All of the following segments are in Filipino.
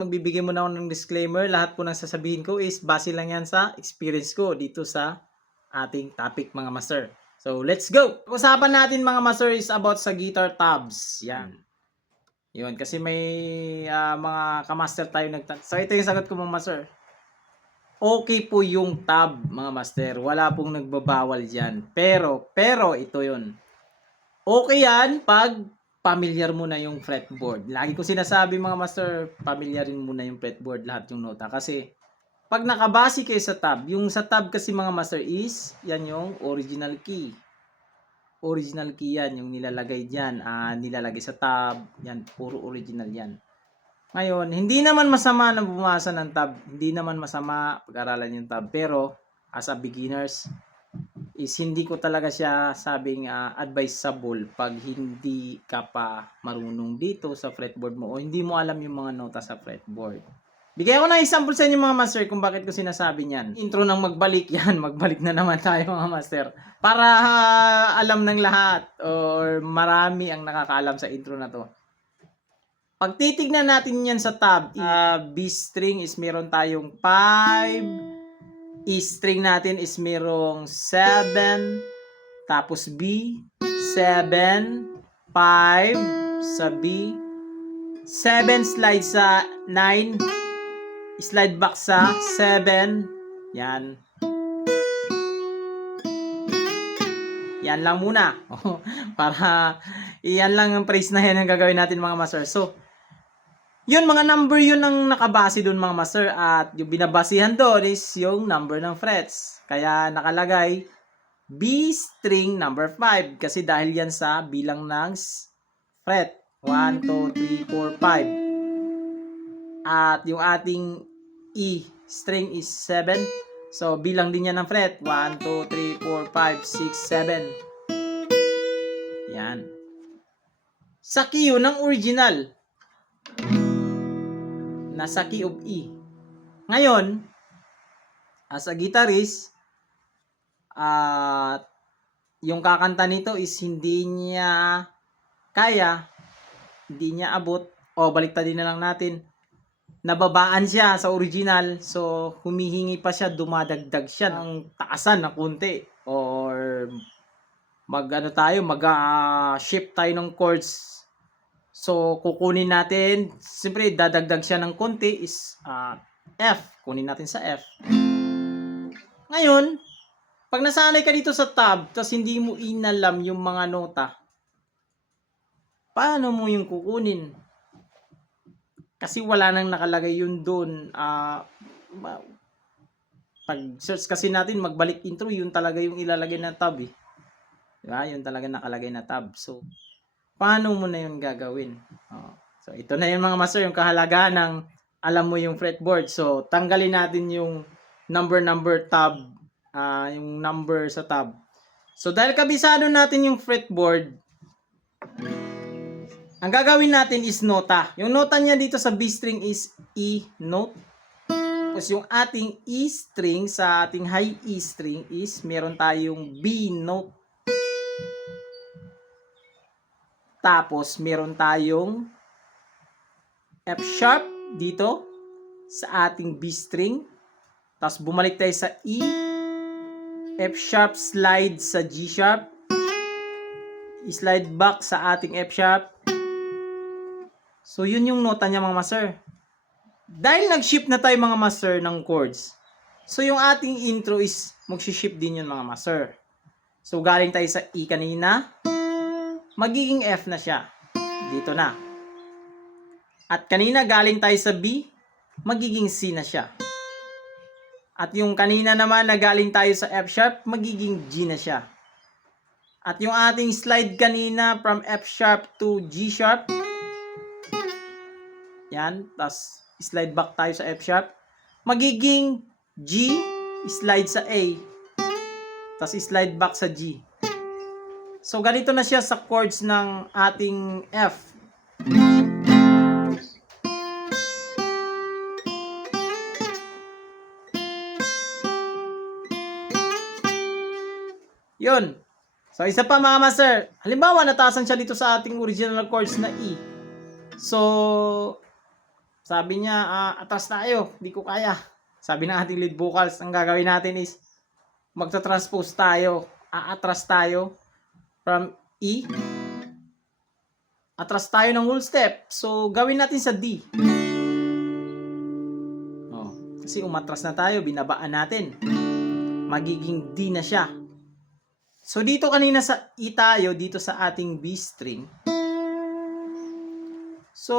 Magbibigay muna ako ng disclaimer, lahat po ng sasabihin ko is base lang yan sa experience ko dito sa ating topic mga master. So, let's go! Usapan natin mga master is about sa guitar tabs. Yan. Yun, kasi may mga kamaster tayo nagtanong. So, ito yung sagot ko mga master. Okay po yung tab mga master. Wala pong nagbabawal dyan. Pero, ito yun. Okay yan pag familiar mo na yung fretboard. Lagi ko sinasabi mga master, familiarin mo na yung fretboard, lahat yung nota. Kasi pag nakabase kayo sa tab, yung sa tab kasi mga master is, yan yung original key. Original key yan, yung nilalagay dyan, nilalagay sa tab, yan, puro original yan. Ngayon, hindi naman masama na bumasa ng tab, hindi naman masama pag-aralan yung tab, pero as a beginners, is hindi ko talaga siya sabing advisable pag hindi ka pa marunong dito sa fretboard mo o hindi mo alam yung mga nota sa fretboard. Bigay ko na example sa inyo mga master kung bakit ko sinasabi niyan. Intro ng magbalik yan, magbalik na naman tayo mga master. Para alam ng lahat or marami ang nakakaalam sa intro na to. Pag titignan natin yan sa tab, B string is meron tayong 5, E string natin is merong 7, tapos B, 7, 5 sa B, 7 slide sa 9, slide back sa 7, yan. Yan lang muna. Para, yan lang ang phrase na yan ang gagawin natin mga master. So, yun, mga number yun ang nakabase doon mga master at yung binabasihan doon is yung number ng frets. Kaya nakalagay B string number 5 kasi dahil yan sa bilang ng fret. 1, 2, 3, 4, 5. At yung ating E string is 7. So bilang din yan ng fret. 1, 2, 3, 4, 5, 6, 7. Yan. Sa key yun ng original. Nasa key of E. Ngayon, as a guitarist, yung kakanta nito is hindi niya kaya, hindi niya abot, o baliktadin na lang natin, nababaan siya sa original, so humihingi pa siya, dumadagdag siya ng taasan na konti, or mag-shift tayo ng chords. So, kukunin natin, siyempre, dadagdag siya ng konti is F. Kunin natin sa F. Ngayon, pag nasanay ka dito sa tab, tapos hindi mo inalam yung mga nota, paano mo yung kukunin? Kasi wala nang nakalagay yun doon. Pag search kasi natin, magbalik intro, yun talaga yung ilalagay na tab eh. Diba? Yun talaga nakalagay na tab. So, paano mo na yun gagawin? So, ito na yun mga master, yung kahalagahan ng alam mo yung fretboard. So, tanggalin natin yung number tab, yung number sa tab. So, dahil kabisado natin yung fretboard, ang gagawin natin is nota. Yung nota niya dito sa B string is E note. Tapos yung ating E string sa ating high E string is meron tayong B note. Tapos, meron tayong F sharp dito sa ating B string. Tapos, bumalik tayo sa E. F sharp slide sa G sharp. Slide back sa ating F sharp. So, yun yung nota niya mga master. Dahil nag-shift na tayo mga master ng chords. So, yung ating intro is mag-shift din yun mga master. So, galing tayo sa E kanina. Magiging F na siya. Dito na. At kanina galing tayo sa B, magiging C na siya. At yung kanina naman na galing tayo sa F sharp, magiging G na siya. At yung ating slide kanina from F sharp to G sharp, yan, tas slide back tayo sa F sharp, magiging G, slide sa A, tas slide back sa G. So, ganito na siya sa chords ng ating F. Yun. So, isa pa mga master. Halimbawa, nataasan siya dito sa ating original chords na E. So, Sabi niya, atras tayo, di ko kaya. Sabi ng ating lead vocals, ang gagawin natin is magta-transpose tayo, aatras tayo from E. Atras tayo ng whole step. So, gawin natin sa D. Oh, kasi umatras na tayo, binabaan natin. Magiging D na siya. So, dito kanina sa E tayo, dito sa ating B string. So,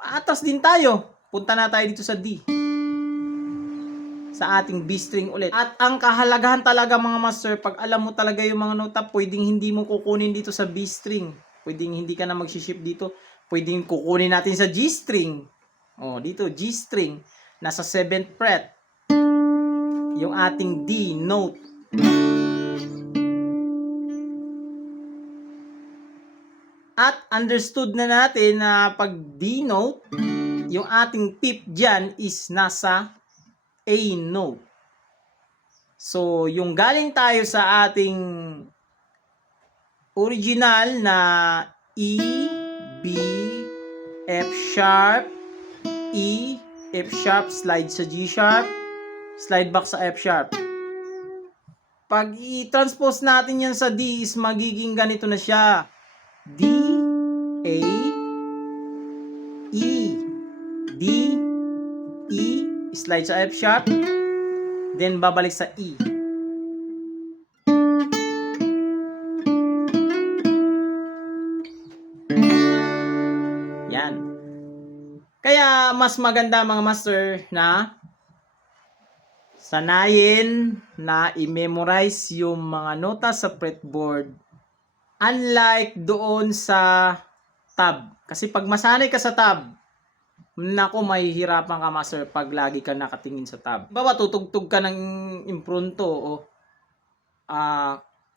atras din tayo. Punta na tayo dito sa D. Sa ating B string ulit. At ang kahalagahan talaga mga master, pag alam mo talaga yung mga nota, pwedeng hindi mo kukunin dito sa B string. Pwedeng hindi ka na mag-shift dito. Pwedeng kukunin natin sa G string. Oh, dito G string. Nasa 7th fret. Yung ating D note. At understood na natin na pag D note, yung ating fifth dyan is nasa A note. So, yung galing tayo sa ating original na E, B, F sharp, E, F sharp, slide sa G sharp, slide back sa F sharp. Pag i-transpose natin yan sa D is magiging ganito na siya. D, A, E, D, E, slide sa F sharp, then babalik sa E. Yan. Kaya mas maganda mga master na sanayin na i-memorize yung mga nota sa fretboard, unlike doon sa tab. Kasi pag masanay ka sa tab, nako, mahihirapan ka master pag lagi ka nakatingin sa tab. Bawa tutugtog ka ng impronto o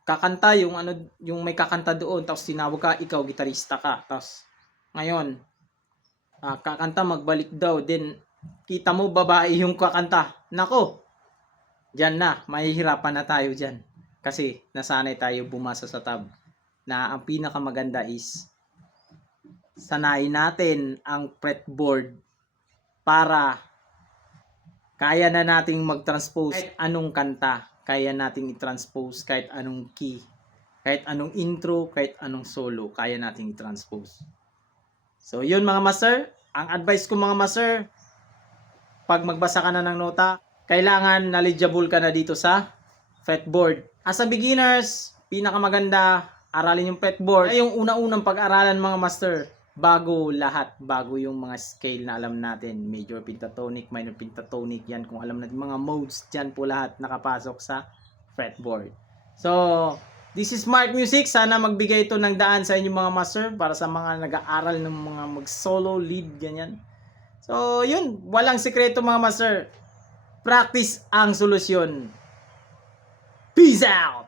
kakanta yung yung may kakanta doon, tapos tinawag ka, ikaw gitarista ka. Tapos ngayon kakanta magbalik daw, then kita mo babae yung kakanta. Nako, diyan na, mahihirapan na tayo diyan. Kasi nasanay tayo bumasa sa tab. Na ang pinakamaganda is sanayin natin ang fretboard para kaya na nating mag-transpose kahit anong kanta. Kaya nating i-transpose kahit anong key. Kahit anong intro, kahit anong solo. Kaya nating i-transpose. So, yun mga master. Ang advice ko mga master, pag magbasa ka na ng nota, kailangan knowledgeable ka na dito sa fretboard. As a beginners, pinakamaganda, aralin yung fretboard. Ay yung una-unang pag-aralan mga master, bago lahat, bago yung mga scale na alam natin, major pentatonic, minor pentatonic, yan kung alam natin mga modes, dyan po lahat nakapasok sa fretboard. So, this is Smart Music. Sana magbigay ito ng daan sa inyong mga master para sa mga nag-aaral ng mga mag-solo, lead, ganyan. So, yun, walang sikreto mga master. Practice ang solusyon. Peace out!